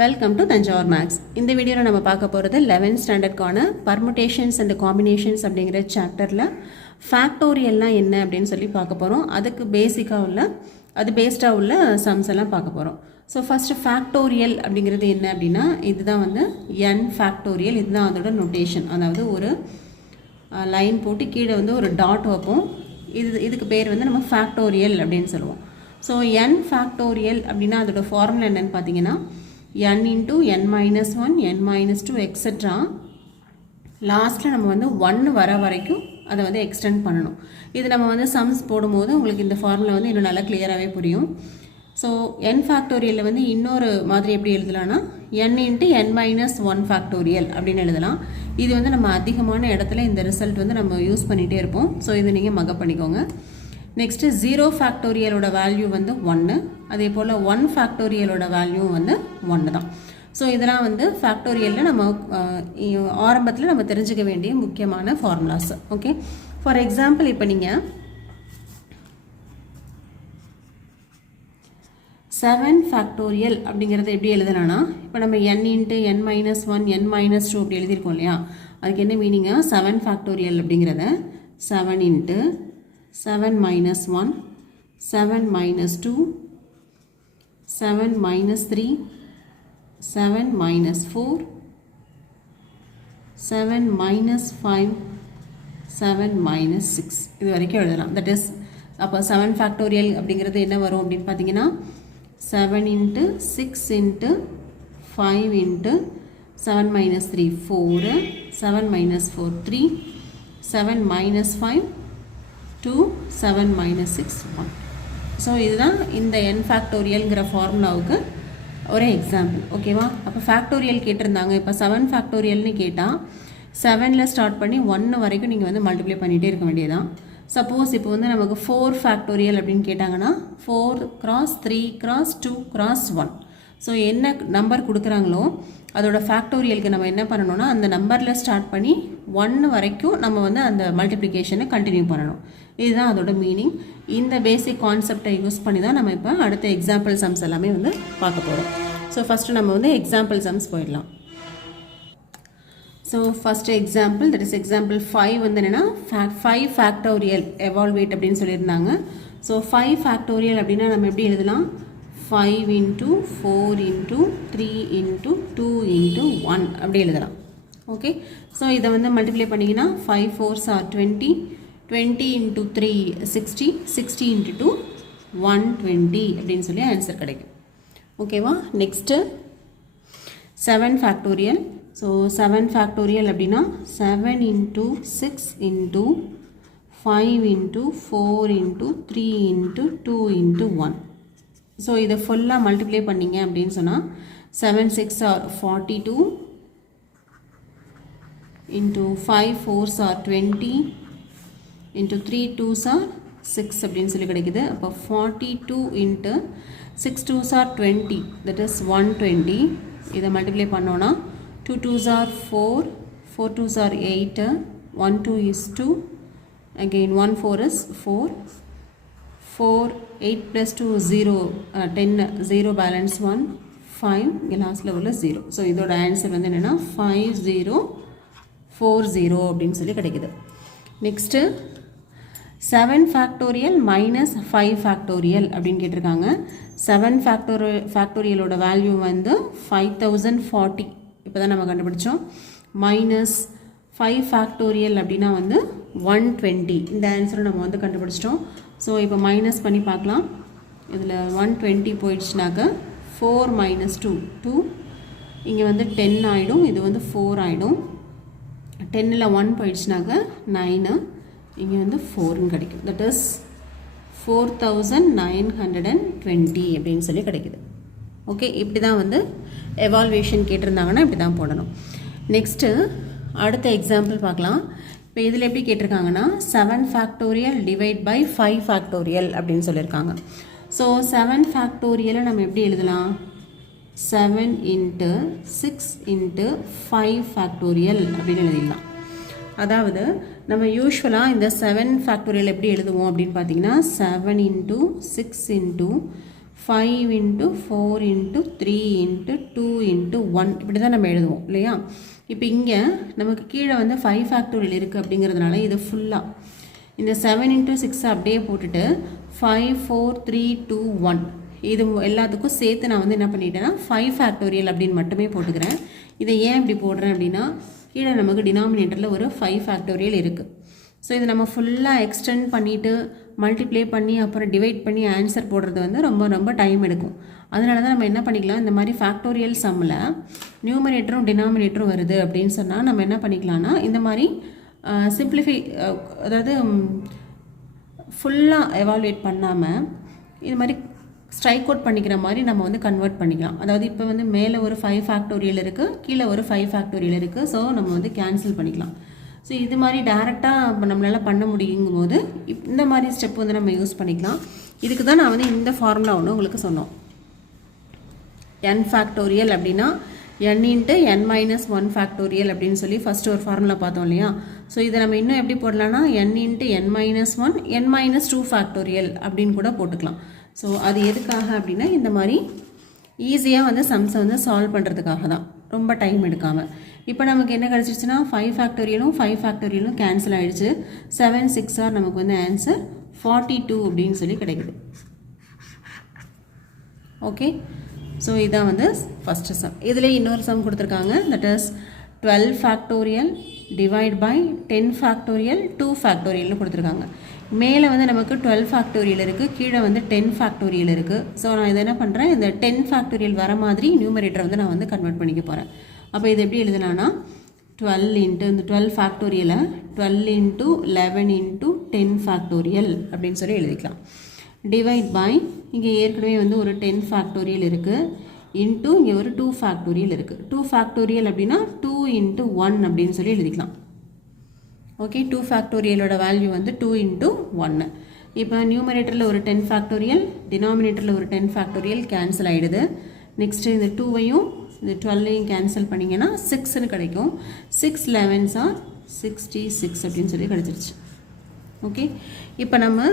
Welcome to Thanjavur maths. இந்த வீடியோவில் நம்ம பார்க்க போகிறது 11th ஸ்டாண்டர்ட்கான பர்முடேஷன்ஸ் அண்ட் காம்பினேஷன்ஸ் அப்படிங்கிற சாப்டரில் ஃபேக்டோரியல்லாம் என்ன அப்படின்னு சொல்லி பார்க்க போகிறோம். அதுக்கு பேஸ்டாக உள்ள சம்ஸ் எல்லாம் பார்க்க போகிறோம். ஸோ ஃபஸ்ட்டு ஃபேக்டோரியல் அப்படிங்கிறது என்ன அப்படின்னா, இதுதான் வந்து n ஃபேக்டோரியல். இதுதான் அதோட நொட்டேஷன். அதாவது ஒரு லைன் போட்டு கீழே வந்து ஒரு டாட் வைப்போம். இதுக்கு பேர் வந்து நம்ம ஃபேக்டோரியல் அப்படின்னு சொல்லுவோம். ஸோ n ஃபேக்டோரியல் அப்படின்னா அதோட ஃபார்முலா என்னன்னு பார்த்தீங்கன்னா n into n minus 1, n minus 2 etc. லாஸ்ட்டில் நம்ம வந்து 1 வர வரைக்கும் அதை வந்து எக்ஸ்டெண்ட் பண்ணணும். இது நம்ம வந்து சம்ஸ் போடும்போது உங்களுக்கு இந்த ஃபார்முலா வந்து இன்னும் நல்லா கிளியராகவே புரியும். ஸோ n ஃபேக்டோரியலில் வந்து இன்னொரு மாதிரி எப்படி எழுதலாம்னா n into n minus 1 factorial அப்படின்னு எழுதலாம். இது வந்து நம்ம அதிகமான இடத்துல இந்த ரிசல்ட் வந்து நம்ம யூஸ் பண்ணிகிட்டே இருப்போம். ஸோ இது நீங்கள் மகப் பண்ணிக்கோங்க. நெக்ஸ்ட்டு 0 ஃபேக்டோரியலோட வேல்யூ வந்து 1, அதே போல் 1 ஃபேக்டோரியலோட வேல்யூ வந்து 1 தான். ஸோ இதெல்லாம் வந்து ஃபேக்டோரியலில் நம்ம ஆரம்பத்தில் நம்ம தெரிஞ்சுக்க வேண்டிய முக்கியமான ஃபார்முலாஸ். ஓகே, ஃபார் எக்ஸாம்பிள் இப்போ நீங்கள் 7 ஃபேக்டோரியல் அப்படிங்கிறது எப்படி எழுதலாம்னா, இப்போ நம்ம n into n minus 1, n minus 2 அப்படி எழுதியிருக்கோம் இல்லையா, அதுக்கு என்ன மீனிங்காக 7 ஃபேக்டோரியல் அப்படிங்கிறத 7 into 7 minus 1, 7 minus 2, 7 minus 3, 7 minus 4, 7 minus 5, 7 minus 6 இது வரைக்கும் எழுதலாம். தட் இஸ் அப்போ 7 ஃபேக்டோரியல் அப்படிங்கிறது என்ன வரும் அப்படின்னு பார்த்தீங்கன்னா 7 into 6 into 5 into 7 minus 3 4, 7 minus 4 3, 7 minus 5 2, 7 minus 6 1. So இதுதான் இந்த n ஃபேக்டோரியல்ங்கிற ஃபார்முலாவுக்கு ஒரு எக்ஸாம்பிள். ஓகேவா? அப்போ ஃபேக்டோரியல் கேட்டிருந்தாங்க. இப்போ 7 ஃபேக்டோரியல்னு கேட்டால் 7ல் ஸ்டார்ட் பண்ணி 1 வரைக்கும் நீங்கள் வந்து மல்டிப்ளை பண்ணிகிட்டே இருக்க வேண்டியதான். சப்போஸ் இப்போ வந்து நமக்கு 4 ஃபேக்டோரியல் அப்படின்னு கேட்டாங்கன்னா 4 cross 3 cross 2 cross 1. ஸோ என்ன நம்பர் கொடுக்குறாங்களோ அதோட ஃபேக்டோரியலுக்கு நம்ம என்ன பண்ணணும்னா அந்த நம்பரில் ஸ்டார்ட் பண்ணி 1 வரைக்கும் நம்ம வந்து அந்த மல்டிப்ளிகேஷனை கண்டினியூ பண்ணணும். இதுதான் அதோட மீனிங். இந்த பேசிக் கான்செப்டை யூஸ் பண்ணி தான் நம்ம இப்போ அடுத்த எக்ஸாம்பிள் சம்ஸ் எல்லாமே வந்து பார்க்க போகிறோம். ஸோ ஃபஸ்ட்டு நம்ம வந்து எக்ஸாம்பிள் சம்ஸ் போயிடலாம். So first example, that is example 5 வந்து என்னென்னா 5 ஃபேக்டோரியல் எவால்வேட் அப்படின்னு சொல்லியிருந்தாங்க. ஸோ 5 ஃபேக்டோரியல் அப்படின்னா நம்ம எப்படி எழுதலாம், 5 into 4 into 3 into 2 into 1 அப்படி எழுதலாம். ஓகே, ஸோ இதை வந்து மல்டிப்ளை பண்ணிங்கன்னா 5 4s are 20, 20 into 3 60, 60 into 2 120 அப்படின்னு சொல்லி ஆன்சர் கிடைக்கும். ஓகேவா? Next 7 factorial. ஸோ 7 ஃபேக்டோரியல் அப்படின்னா 7 into 6 into 5 into 4 into 3 into 2 into 1. So இதை ஃபுல்லாக மல்டிப்ளை பண்ணிங்க அப்படின்னு சொன்னால் 7 6 are 42 into 5 4s are 20 into 3 2s are 6 அப்படின்னு சொல்லி கிடைக்குது. அப்போ 42 into 6 2s are 20, that is 120. இதை மல்டிப்ளை பண்ணோன்னா 2 2s are 4, 4 2s are 8, 1 2 is 2, again 1 4 is 4, 4 8 plus 2 0, 10 0 balance 1 5, இங்கே லாஸ்ட்டில் உள்ள 0. ஸோ இதோட ஆன்சர் வந்து என்னென்னா 5040 அப்படின்னு சொல்லி கிடைக்குது. நெக்ஸ்ட்டு 7 ஃபேக்டோரியல் மைனஸ் 5 ஃபேக்டோரியல் அப்படின்னு கேட்டிருக்காங்க. 7 ஃபேக்டோரியலோட வேல்யூ வந்து 5040 இப்போ தான் நம்ம கண்டுபிடிச்சோம். மைனஸ் 5 ஃபேக்டோரியல் அப்படின்னா வந்து 120. இந்த ஆன்சரை நம்ம வந்து கண்டுபிடிச்சிட்டோம். ஸோ இப்போ மைனஸ் பண்ணி பார்க்கலாம். இதில் 120 போயிடுச்சுனாக்க 4 minus 2 2, இங்கே வந்து 10 ஆகிடும், இது வந்து 4 ஆகிடும். 10ல் 1 போயிடுச்சுனாக்க 9, இங்கே வந்து 4ன்னு கிடைக்கும். தட் இஸ் 4920 அப்படின்னு சொல்லி கிடைக்குது. ஓகே, இப்படி தான் வந்து எவால்வேஷன் கேட்டிருந்தாங்கன்னா இப்படி தான் போடணும். நெக்ஸ்ட்டு அடுத்த எக்ஸாம்பிள் பார்க்கலாம். இப்போ இதில் எப்படி கேட்டிருக்காங்கன்னா 7 ஃபேக்டோரியல் டிவைட் பை 5 ஃபேக்டோரியல் அப்படின்னு சொல்லியிருக்காங்க. ஸோ 7 ஃபேக்டோரியலை நம்ம எப்படி எழுதலாம், 7 into 6 into 5 ஃபேக்டோரியல் அப்படின்னு எழுதிடலாம். அதாவது நம்ம யூஸ்வலாக இந்த 7 ஃபேக்டோரியல் எப்படி எழுதுவோம் அப்படின்னு பார்த்தீங்கன்னா 7 into 6 into 5 into 4 into 3 into 2 into 1 இப்படி தான் நம்ம எழுதுவோம் இல்லையா. இப்போ இங்கே நமக்கு கீழே வந்து 5 ஃபேக்டோரியல் இருக்குது அப்படிங்கிறதுனால இது ஃபுல்லாக இந்த 7 into 6 அப்படியே போட்டுட்டு 5 4 3 2 1 இது எல்லாத்துக்கும் சேர்த்து நான் வந்து என்ன பண்ணிட்டேன்னா 5 ஃபேக்டோரியல் அப்படின்னு மட்டுமே போட்டுக்கிறேன். இதை ஏன் இப்படி போடுறேன் அப்படின்னா கீழே நமக்கு டினாமினேட்டரில் ஒரு 5 ஃபேக்டோரியல் இருக்குது. ஸோ இதை நம்ம ஃபுல்லாக எக்ஸ்டெண்ட் பண்ணிவிட்டு மல்டிப்ளை பண்ணி அப்புறம் டிவைட் பண்ணி ஆன்சர் போடுறது வந்து ரொம்ப ரொம்ப டைம் எடுக்கும். அதனால தான் நம்ம என்ன பண்ணிக்கலாம், இந்த மாதிரி ஃபேக்டோரியல் சம்மில் நியூமரேட்டரும் டினாமினேட்டரும் வருது அப்படின்னு சொன்னால் நம்ம என்ன பண்ணிக்கலாம்னா இந்த மாதிரி சிம்பிளிஃபை, அதாவது ஃபுல்லாக எவாலுவேட் பண்ணாமல் இது மாதிரி ஸ்ட்ரைக் அவுட் பண்ணிக்கிற மாதிரி நம்ம வந்து கன்வெர்ட் பண்ணிக்கலாம். அதாவது இப்போ வந்து மேலே ஒரு 5 ஃபேக்டோரியல் இருக்குது, கீழே ஒரு 5 ஃபேக்டோரியல் இருக்குது. ஸோ நம்ம வந்து கேன்சல் பண்ணிக்கலாம். ஸோ இது மாதிரி டேரெக்டாக நம்மளால் பண்ண முடியுங்கும் போது இந்த மாதிரி ஸ்டெப் வந்து நம்ம யூஸ் பண்ணிக்கலாம். இதுக்கு தான் நான் வந்து இந்த ஃபார்முலா ஒன்று உங்களுக்கு சொன்னோம். n ஃபேக்டோரியல் அப்படின்னா n into n minus 1 factorial அப்படின்னு சொல்லி ஃபஸ்ட்டு ஒரு ஃபார்முலா பார்த்தோம் இல்லையா. ஸோ இதை நம்ம இன்னும் எப்படி போடலாம்னா n into n minus 1 n minus 2 factorial அப்படின்னு கூட போட்டுக்கலாம். ஸோ அது எதுக்காக அப்படின்னா இந்த மாதிரி ஈஸியாக வந்து சம்ஸை வந்து சால்வ் பண்ணுறதுக்காக தான், ரொம்ப டைம் எடுக்காமல். இப்போ நமக்கு என்ன கிடச்சிருச்சுன்னா 5 ஃபேக்டோரியலும் 5 ஃபேக்டோரியலும் கேன்சல் ஆகிடுச்சு. 7 6 ஆர் நமக்கு வந்து ஆன்சர் 42 அப்படின்னு சொல்லி கிடைக்குது. ஓகே, ஸோ இதான் வந்து ஃபஸ்ட்டு சம். இதில் இன்னொரு சம் கொடுத்துருக்காங்க, that is 12 factorial divide by 10 factorial 2 ஃபேக்டோரியல்னு கொடுத்துருக்காங்க. மேலே வந்து நமக்கு 12 ஃபேக்டோரியல் இருக்குது, கீழே வந்து 10 ஃபேக்டோரியல் இருக்குது. ஸோ நான் இதை என்ன பண்ணுறேன், இந்த 10 ஃபேக்டோரியல் வர மாதிரி நியூமரேட்டரை வந்து நான் வந்து கன்வெர்ட் பண்ணிக்க போகிறேன். அப்போ இது எப்படி எழுதுனான்னா 12 இன்ட்டு இந்த 12 ஃபேக்டோரியலை 12 இன்ட்டு 11 இன்ட்டு 10 ஃபேக்டோரியல் அப்படின்னு சொல்லி எழுதிக்கலாம். டிவைட் பை இங்கே ஏற்கனவே வந்து ஒரு 10 ஃபேக்டோரியல் இருக்குது, இன்ட்டு இங்கே ஒரு 2 ஃபேக்டோரியல் இருக்குது. 2 ஃபேக்டோரியல் அப்படின்னா 2 இன்ட்டு 1 அப்படின்னு சொல்லி எழுதிக்கலாம். ஓகே, 2 ஃபேக்டோரியலோட வேல்யூ வந்து 2 இன்ட்டு 1. இப்போ நியூமரேட்டரில் ஒரு 10 ஃபேக்டோரியல், டினாமினேட்டரில் ஒரு 10 ஃபேக்டோரியல் கேன்சல் ஆகிடுது. நெக்ஸ்ட்டு இந்த 2வையும் இந்த 12ஐயும் கேன்சல் பண்ணிங்கன்னா 6ன்னு கிடைக்கும். 6 11s are 66 அப்படின்னு சொல்லி கிடச்சிருச்சு. ஓகே, இப்போ நம்ம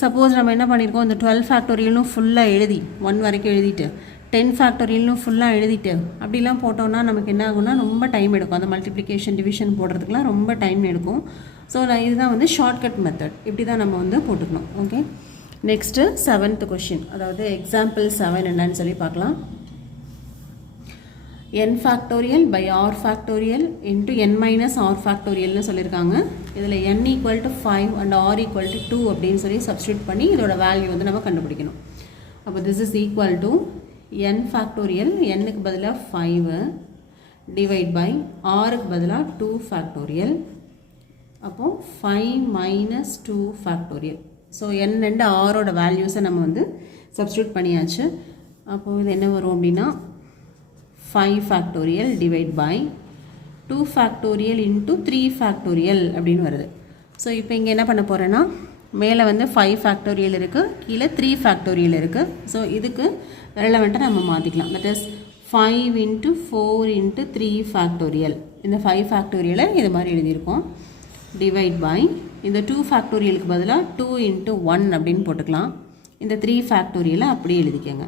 சப்போஸ் நம்ம என்ன பண்ணியிருக்கோம், இந்த 12 ஃபேக்டோரியலும் ஃபுல்லாக எழுதி 1 வரைக்கும் எழுதிட்டு 10 ஃபேக்டோரியலும் ஃபுல்லாக எழுதிட்டு அப்படிலாம் போட்டோம்னா நமக்கு என்ன ஆகும்னா ரொம்ப டைம் எடுக்கும். அந்த மல்டிப்ளிகேஷன் டிவிஷன் போடுறதுக்குலாம் ரொம்ப டைம் எடுக்கும். ஸோ இதுதான் வந்து ஷார்ட்கட் மெத்தட், இப்படி தான் நம்ம வந்து போட்டுக்கணும். ஓகே, நெக்ஸ்ட்டு 7th கொஷின், அதாவது எக்ஸாம்பிள் 7 என்னன்னு சொல்லி பார்க்கலாம். n factorial by r factorial into n minus r ஃபேக்டோரியல்னு சொல்லியிருக்காங்க. இதில் n equal to 5 and r equal to 2 அப்படின்னு சொல்லி சப்ஸ்டியூட் பண்ணி இதோட வேல்யூ வந்து நம்ம கண்டுபிடிக்கணும். அப்போ this is equal to n factorial, nக்கு பதிலாக 5 டிவைட் பை rக்கு பதிலாக 2 ஃபேக்டோரியல். அப்போது 5 மைனஸ் 2 ஃபேக்டோரியல். ஸோ n ரெண்டு ஆரோட வேல்யூஸை நம்ம வந்து சப்ஸ்டியூட் பண்ணியாச்சு. அப்போது இது என்ன வரும் அப்படின்னா 5 factorial divide by 2 factorial into 3 factorial அப்படின்னு வருது. ஸோ இப்போ இங்கே என்ன பண்ண போகிறேன்னா மேலே வந்து 5 ஃபேக்டோரியல் இருக்குது, கீழே 3 ஃபேக்டோரியல் இருக்குது. ஸோ இதுக்கு ரெலவெண்ட்டாக நம்ம மாற்றிக்கலாம். That is 5 into 4 into 3 factorial. இந்த 5 ஃபேக்டோரியலை இது மாதிரி எழுதியிருக்கோம். டிவைட் பை இந்த 2 ஃபேக்டோரியலுக்கு பதிலாக 2 இன்ட்டு 1 அப்படின்னு போட்டுக்கலாம். இந்த 3 ஃபேக்டோரியலை அப்படியே எழுதிக்கோங்க.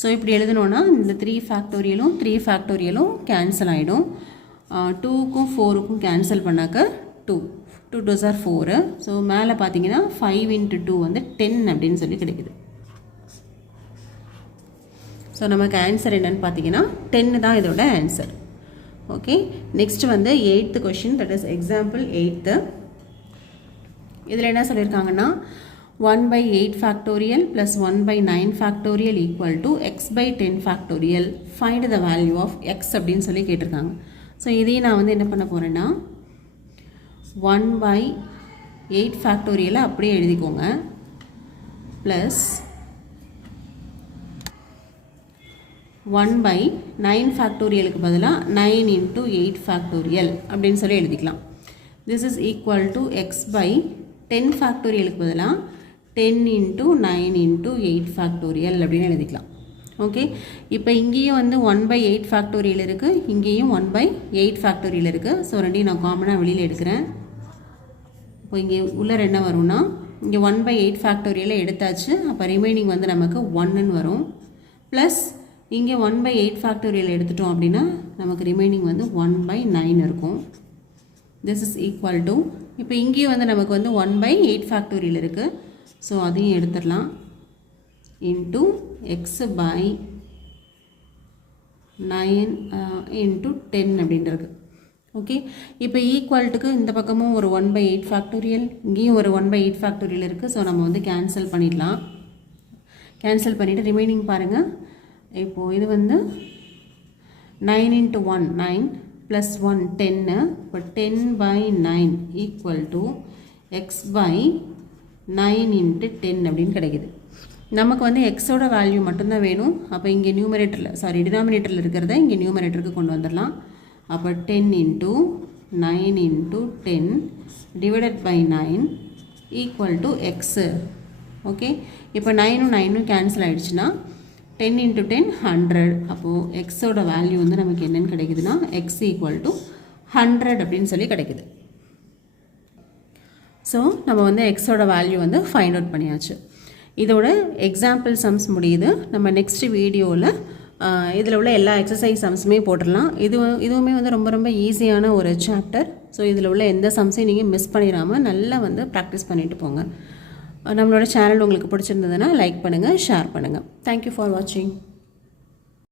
ஸோ இப்படி எழுதணுன்னா இந்த 3 ஃபேக்டோரியலும் 3 ஃபேக்டோரியலும் கேன்சல் ஆகிடும். 2க்கும் 4க்கும் கேன்சல் பண்ணாக்க 2 2s are 4. ஸோ மேலே பார்த்தீங்கன்னா 5 இன்ட்டு 2 வந்து 10 அப்படின்னு சொல்லி கிடைக்குது. ஸோ நமக்கு ஆன்சர் என்னன்னு பார்த்தீங்கன்னா 10 தான் இதோட ஆன்சர். ஓகே, நெக்ஸ்ட் வந்து 8th question, that is example 8th. இதில் என்ன சொல்லியிருக்காங்கன்னா 1 by 8 factorial plus 1 by 9 factorial equal to x by 10 factorial. Find the value of x அப்படின்னு சொல்லி கேட்டிருக்காங்க. ஸோ இதையும் நான் வந்து என்ன பண்ண போகிறேன்னா 1 by 8 factorial அப்படியே எழுதிக்கோங்க, ப்ளஸ் 1 by 9 ஃபேக்டோரியலுக்கு பதிலாக 9 into 8 ஃபேக்டோரியல் அப்படின்னு சொல்லி எழுதிக்கலாம். This is equal to x by 10 ஃபேக்டோரியலுக்கு பதிலாக 10 into 9 into 8 ஃபேக்டோரியல் அப்படின்னு எழுதிக்கலாம். ஓகே, இப்போ இங்கேயும் வந்து 1 by 8 ஃபேக்டோரியல் இருக்குது, இங்கேயும் 1 by 8 ஃபேக்டோரியல் இருக்குது. ஸோ ரெண்டையும் நான் காமனாக வெளியில் எடுக்கிறேன். இப்போ இங்கே உள்ள என்ன வரும்னா இங்கே 1/8 ஃபேக்டோரியலை எடுத்தாச்சு. அப்போ ரிமைனிங் வந்து நமக்கு 1ன்னு வரும். ப்ளஸ் இங்கே 1/8 ஃபேக்டோரியல் எடுத்துட்டோம் அப்படின்னா நமக்கு ரிமைனிங் வந்து 1/9 இருக்கும். திஸ் இஸ் ஈக்குவல் டு, இப்போ இங்கேயும் வந்து நமக்கு வந்து 1/8 ஃபேக்டோரியல் இருக்குது. ஸோ அதையும் எடுத்துடலாம். இன்ட்டு x/9 இன்ட்டு 10 அப்படின்றது. ஓகே, இப்போ ஈக்குவல்ட்டுக்கு இந்த பக்கமும் ஒரு 1/8 ஃபேக்டோரியல், இங்கேயும் ஒரு 1/8 ஃபேக்டோரியல் இருக்குது. ஸோ நம்ம வந்து கேன்சல் பண்ணிடலாம். கேன்சல் பண்ணிவிட்டு ரிமைனிங் பாருங்கள். இப்போது இது வந்து 9 × 1 9 + 1 10. இப்போ 10/9 ஈக்குவல் டு x/9 × 10 அப்படின்னு கிடைக்குது. நமக்கு வந்து எக்ஸோட வேல்யூ மட்டும்தான் வேணும். அப்போ இங்கே டினாமினேட்டரில் இருக்கிறத இங்கே நியூமரேட்டருக்கு கொண்டு வந்துடலாம். அப்போ 10 × 9 × 10 /9 ஈக்குவல் டு எக்ஸு. ஓகே, இப்போ 9ம் 9ம் கேன்சல் ஆகிடுச்சுன்னா 10 × 10 100. அப்போது எக்ஸோட வேல்யூ வந்து நமக்கு என்னென்னு கிடைக்குதுன்னா x = 100 அப்படின்னு சொல்லி கிடைக்குது. ஸோ நம்ம வந்து எக்ஸோட வேல்யூ வந்து ஃபைண்ட் அவுட் பண்ணியாச்சு. இதோட எக்ஸாம்பிள் சம்ஸ் முடியுது. நம்ம நெக்ஸ்ட் வீடியோவில் இதில் உள்ள எல்லா எக்ஸசைஸ் சம்ஸுமே போட்டுடலாம். இதுவுமே வந்து ரொம்ப ரொம்ப ஈஸியான ஒரு சாப்டர். ஸோ இதில் உள்ள எந்த சம்ஸையும் நீங்கள் மிஸ் பண்ணிடாமல் நல்லா வந்து ப்ராக்டிஸ் பண்ணிட்டு போங்க. நம்மளோட சேனல் உங்களுக்கு பிடிச்சிருந்ததுன்னா லைக் பண்ணுங்கள், ஷேர் பண்ணுங்கள். தேங்க்யூ ஃபார் வாட்சிங்.